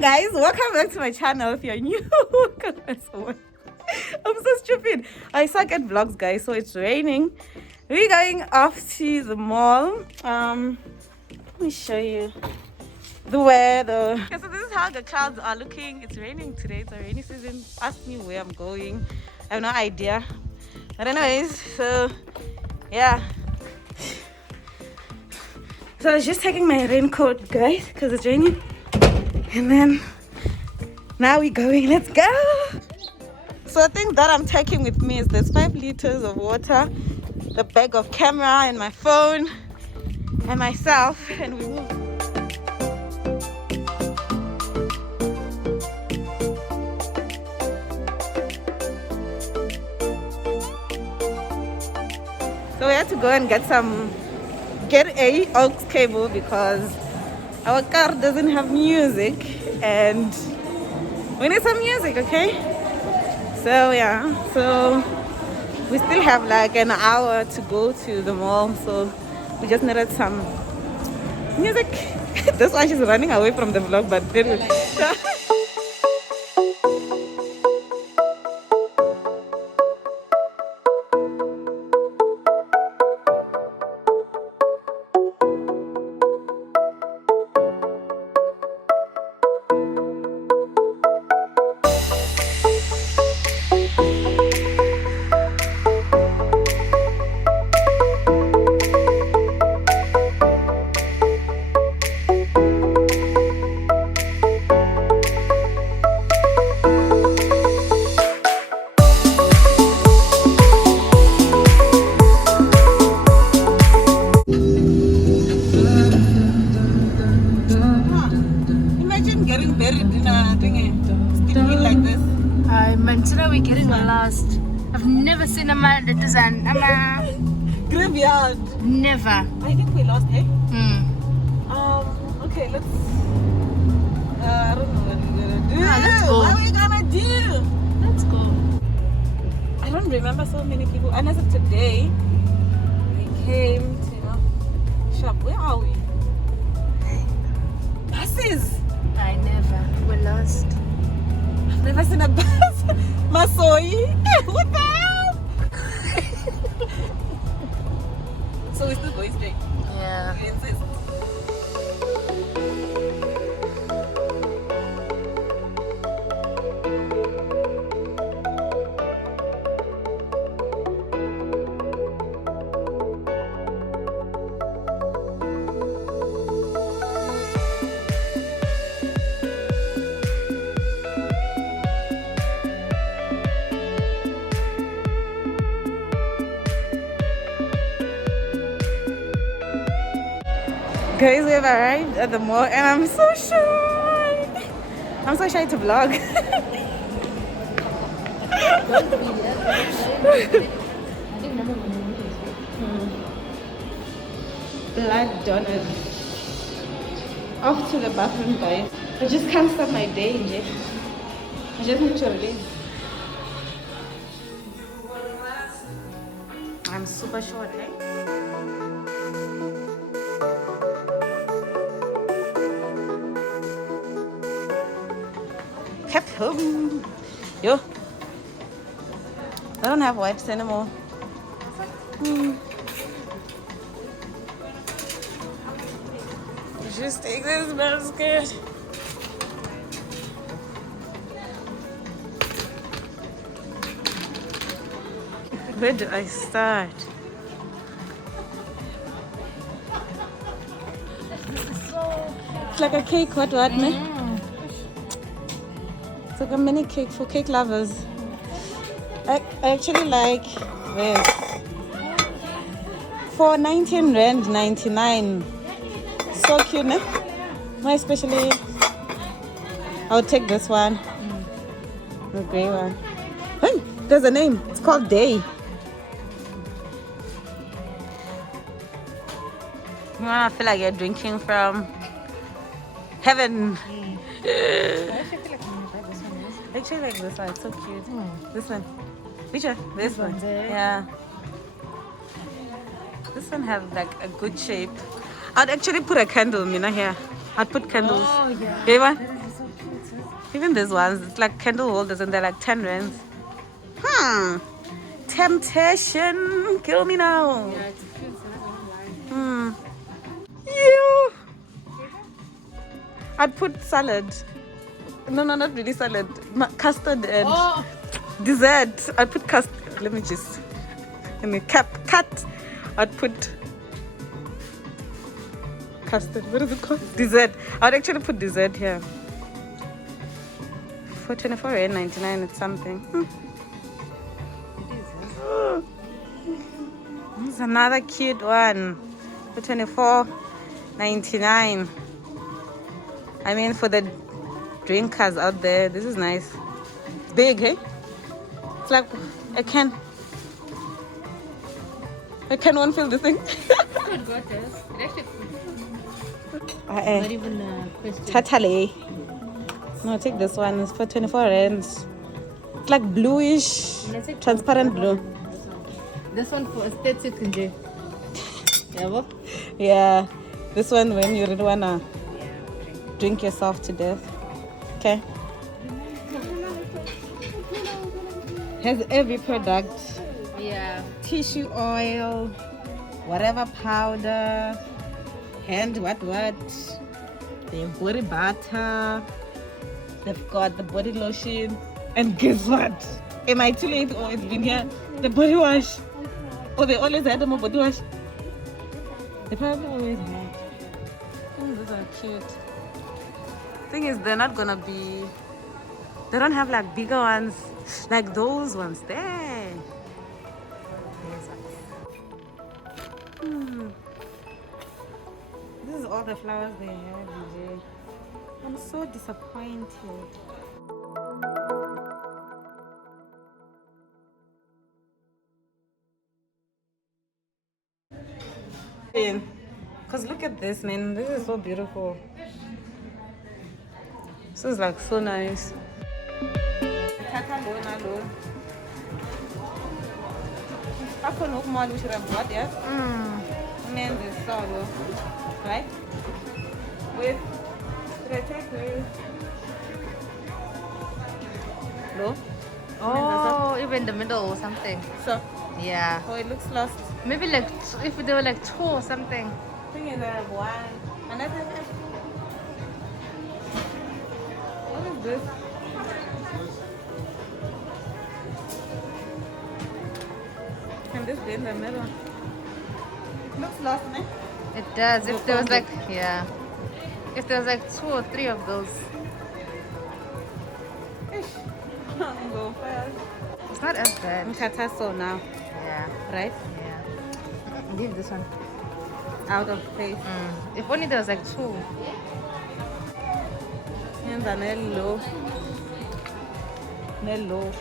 Hi guys, welcome back to my channel. If you're new, I'm so stupid. I suck at vlogs, guys. So it's raining. We're going off to the mall. Let me show you the weather. Okay, so this is how the clouds are looking. It's raining today. It's a rainy season. Ask me where I'm going. I have no idea. But anyways, so yeah. So I was just taking my raincoat, guys, because it's raining. And then now we're going. Let's go. So the thing that I'm taking with me is there's 5 liters of water, the bag of camera and my phone and myself, and we move. So we had to go and get a aux cable because our car doesn't have music and we need some music, okay? So yeah, so we still have like an hour to go to the mall, so we just needed some music. That's why she's running away from the vlog, but anyway. We're getting lost. I've never seen a man that is an graveyard. Never. I think we lost, eh? Okay, let's I don't know what we're gonna do. Let's go. What are we gonna do? Let's go. I don't remember so many people. And as of today, we came to shop. Where are we? Buses. I never. We're lost. I've never seen a bus. Masoi. What the hell? So we're still going straight. Yeah. You insist. Guys, we have arrived at the mall and I'm so shy. I'm so shy to vlog. Blood donuts. Off to the bathroom, guys. I just can't stop my day yet. I just need to release. I'm super short, right? Kept home. Yo. I don't have wipes anymore. Just take this basket. Where do I start? It's like a cake, what, me? It's like a mini cake for cake lovers. I actually like this. For 19 rand 99. So cute, ne? More especially, I'll take this one. The grey one. Hey, there's a name. It's called Day. You wanna feel like you're drinking from heaven. I actually like this one. It's so cute. This one. Which one? This one. Yeah. This one has like a good shape. I'd actually put a candle, Mina, here. I'd put candles. Oh, yeah. Eva? That is so cute. Even these ones, it's like candle holders and they're like 10 rands. Temptation, kill me now. Yeah, it's cute. So I don't Hmm. mind. You. I'd put salad. No, not really salad. Custard and Oh, dessert. I'd put custard. Let me cut. I'd put custard. What is it called? Dessert. I'd actually put dessert here. For 24.99, it's something. It's another cute one. For 24.99. I mean, for the drinkers out there, this is nice. Big, hey? It's like I can one feel the thing. good, got this. It actually not even a question. Tatale. No, take this one. It's for 24 rands. It's like bluish, transparent blue. This one for aesthetic, Nje. Yeah, Yeah, this one when you really wanna drink yourself to death. Okay. Has every product. yeah. Tissue oil, whatever powder, hand what, the body butter, they've got the body lotion, and guess what? Am I too late or it's been here? The body wash. Oh, they always had them body wash. They probably always had. Oh, these are cute. Thing is, they're not gonna be. They don't have like bigger ones, like those ones there. This is all the flowers they have, DJ. I'm so disappointed. Because look at this, man. This is so beautiful. This is like so nice. I couldn't look more, we should have bought that. And then this sorrow, right? With, should I take with? No? Oh, even the middle or something. So, Yeah. oh, it looks lost. Maybe like if they were like two or something. Thing is, I have one. Another. What is this? Can this be in the middle? Looks lost, man. It does. If there was like, yeah. If there was like 2 or 3 of those. Go fast. It's not as bad. Tata so now, Yeah. right? Yeah. Leave this one. Out of place. If only there was like 2. And then low. Low.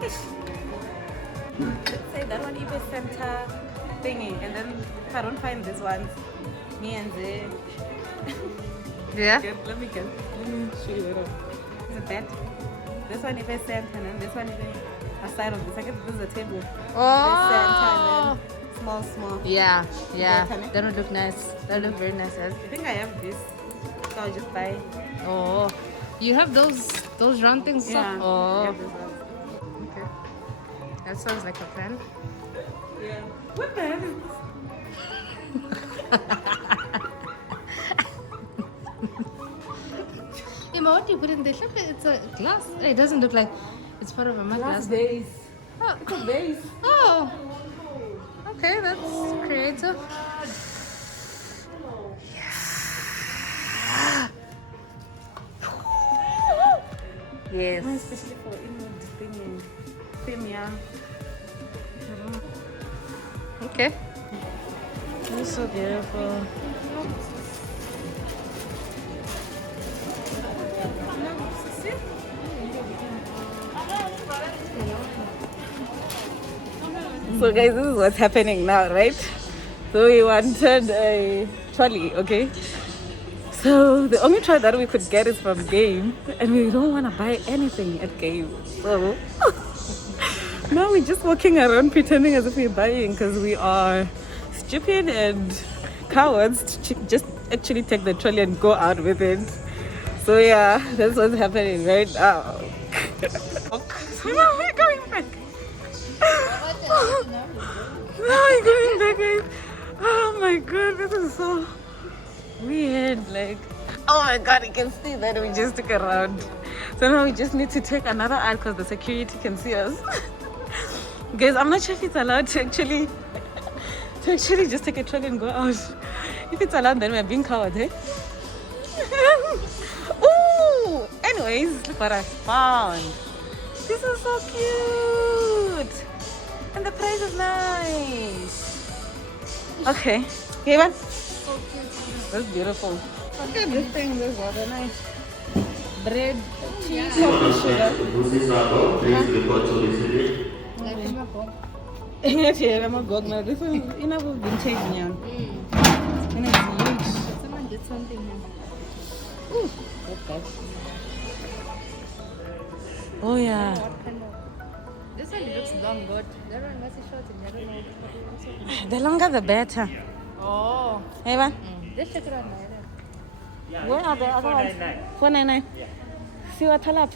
Let's say that one even center thingy, and then if I don't find this one, me and the Yeah? let me show you it. Is it that? This one even center, and then this one even aside of this. I guess this is a table. This center and Oh. then small. Yeah. Yeah. Better, ne? That would look nice. That would look very nice. Yes. I think I have this, so I'll just buy. Oh. You have those round things? Yeah. I Oh. have this one. Okay. That sounds like a plan. Yeah. What the hell is this? Emma, what do you put in there? Look, it's a glass. It doesn't look like it's part of a mud glass. Vase. Oh. It's a vase. Oh. Okay, that's creative. Yes. Especially for inward thingy. Premier. Okay. It's so beautiful. So guys, this is what's happening now, right? So we wanted a trolley, okay? So the only trolley that we could get is from Game, and we don't want to buy anything at Game. So now we're just walking around pretending as if we're buying, because we are stupid and cowards to just actually take the trolley and go out with it. So yeah, that's what's happening right now. Now we're going back. Now we're going back, guys. Oh my god, this is so weird. Like, oh my god, you can see that we just took a round. So now we just need to take another aisle because the security can see us. Guys, I'm not sure if it's allowed to actually just take a trolley and go out. If it's allowed, then we're being covered, eh? Ooh! Anyways, look what I found. This is so cute. And the price is nice. Okay. Okay, man. So cute. That's beautiful. Look at this thing. This water nice. Bread, cheese, sugar. Please report to the city. Yeah, I'm a gog now. This one, you know, we've been changing on. And it's huge. Someone did something here. Ooh, okay. Oh yeah. This one looks long, but that one must be short and I don't know. The longer the better. Oh. Hey, man. Let's check it out now. Where are the other ones? 499. See what I love.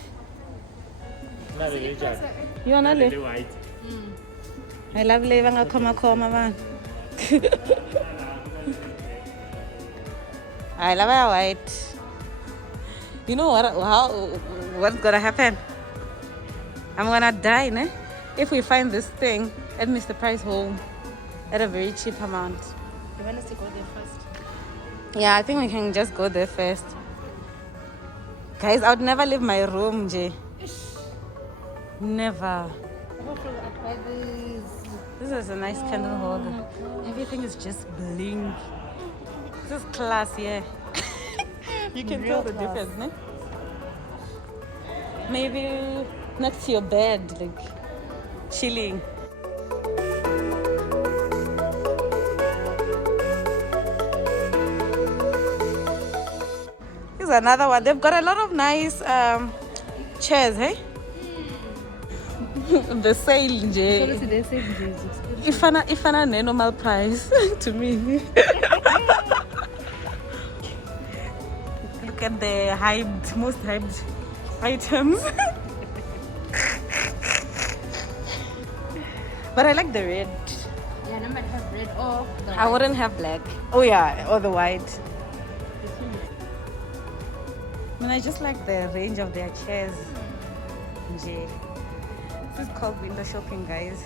You wanna live? I love living a coma, man. I love our white. You know what's gonna happen? I'm gonna die, ne? If we find this thing at Mr. Price home at a very cheap amount. You want us to go there first? Yeah, I think we can just go there first. Guys, I would never leave my room, Jay. Never. This is a nice candle holder. Everything is just bling. This is class, yeah. You can tell the difference, ne? Maybe next to your bed, like chilling. Here's another one. They've got a lot of nice chairs, hey? The sale, Jay. If I normal price to me. Look at the most hyped items. But I like the red. Yeah, I might have red or the I wouldn't have black. Oh yeah, or the white. I mean, I just like the range of their chairs. Jay. This is called window shopping, guys.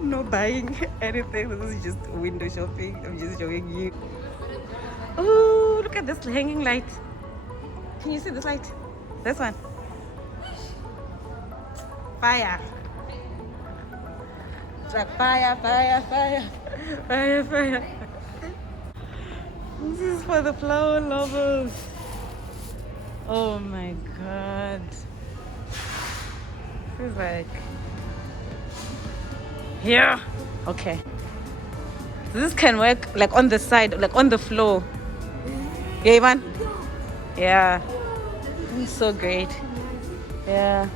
No buying anything. This is just window shopping. I'm just showing you. Oh, look at this hanging light. Can you see this light? This one. Fire. It's like fire, fire, fire, fire, fire. This is for the flower lovers. Oh my god. This is like here. Okay. This can work like on the side, like on the floor. Yeah, Ivan? Yeah. It's so great. Yeah.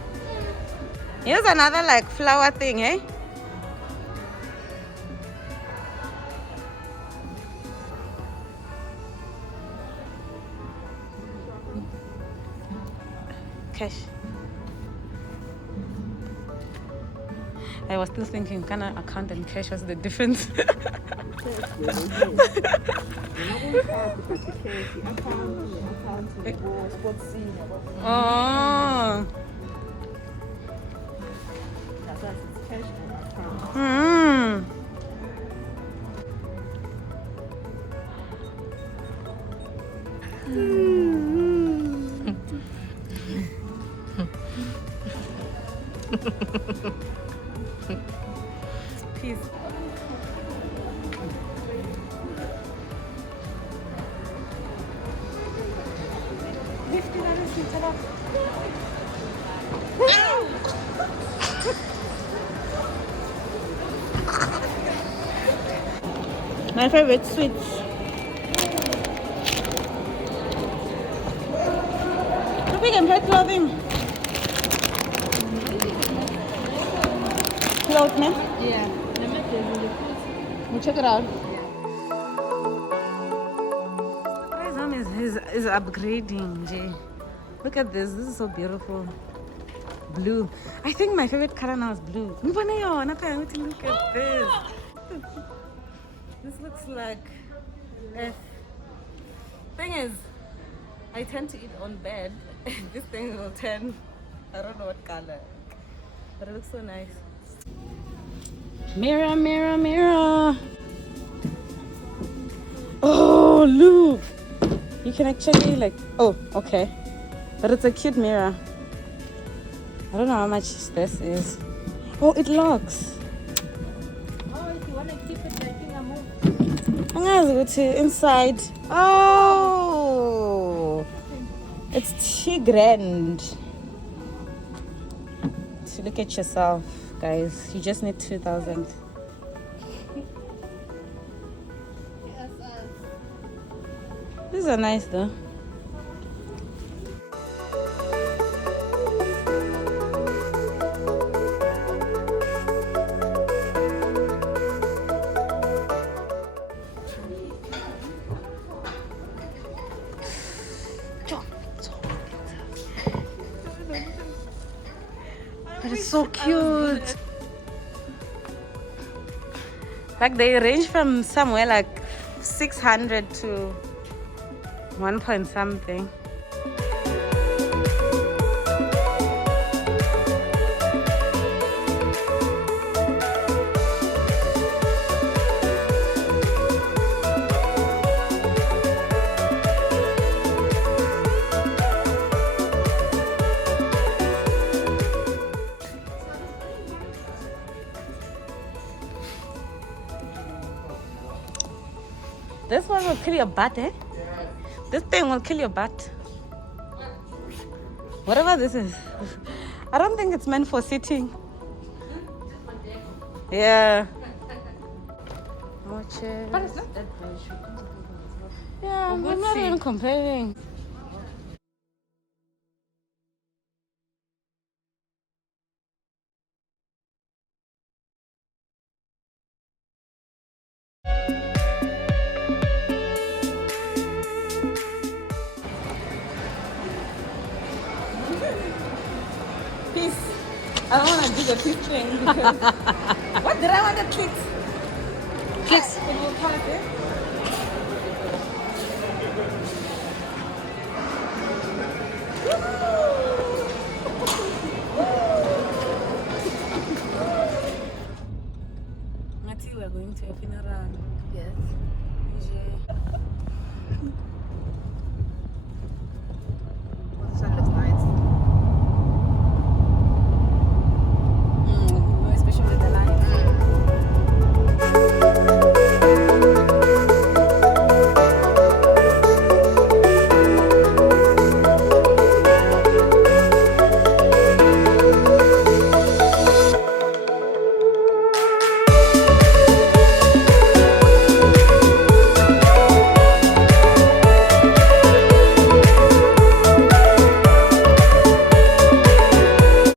Here's another like flower thing, eh? Cash. I was still thinking, can I account and cash? What's the difference? Oh. Hmm. Peace. My favorite sweets. Look, we can buy clothing. Clothes, man. yeah. We'll check it out. is upgrading, Jay. Look at this. This is so beautiful. Blue. I think my favorite color now is blue. Look at this. This looks like Earth. Thing is, I tend to eat on bed. This thing will turn, I don't know what color, but it looks so nice. Mirror, mirror, mirror. Oh, look. You can actually like, oh, okay. But it's a cute mirror. I don't know how much this is. Oh, it locks. Oh, if you want to keep it, I think I move. I'm gonna go to inside. Oh, it's $2,000. So look at yourself, guys. You just need 2,000. These are nice though. But it's so cute. Like they range from somewhere like 600 to 1 point something. This one will kill your butt, eh? This thing will kill your butt. Whatever this is. I don't think it's meant for sitting. Yeah. More chairs. But it's not that bad. Yeah, I'm not even complaining. Peace. I don't want to do the peace thing because what did I want to click? Clicks. Can you pass it? Mati, we are going to a funeral. Yes. Yeah.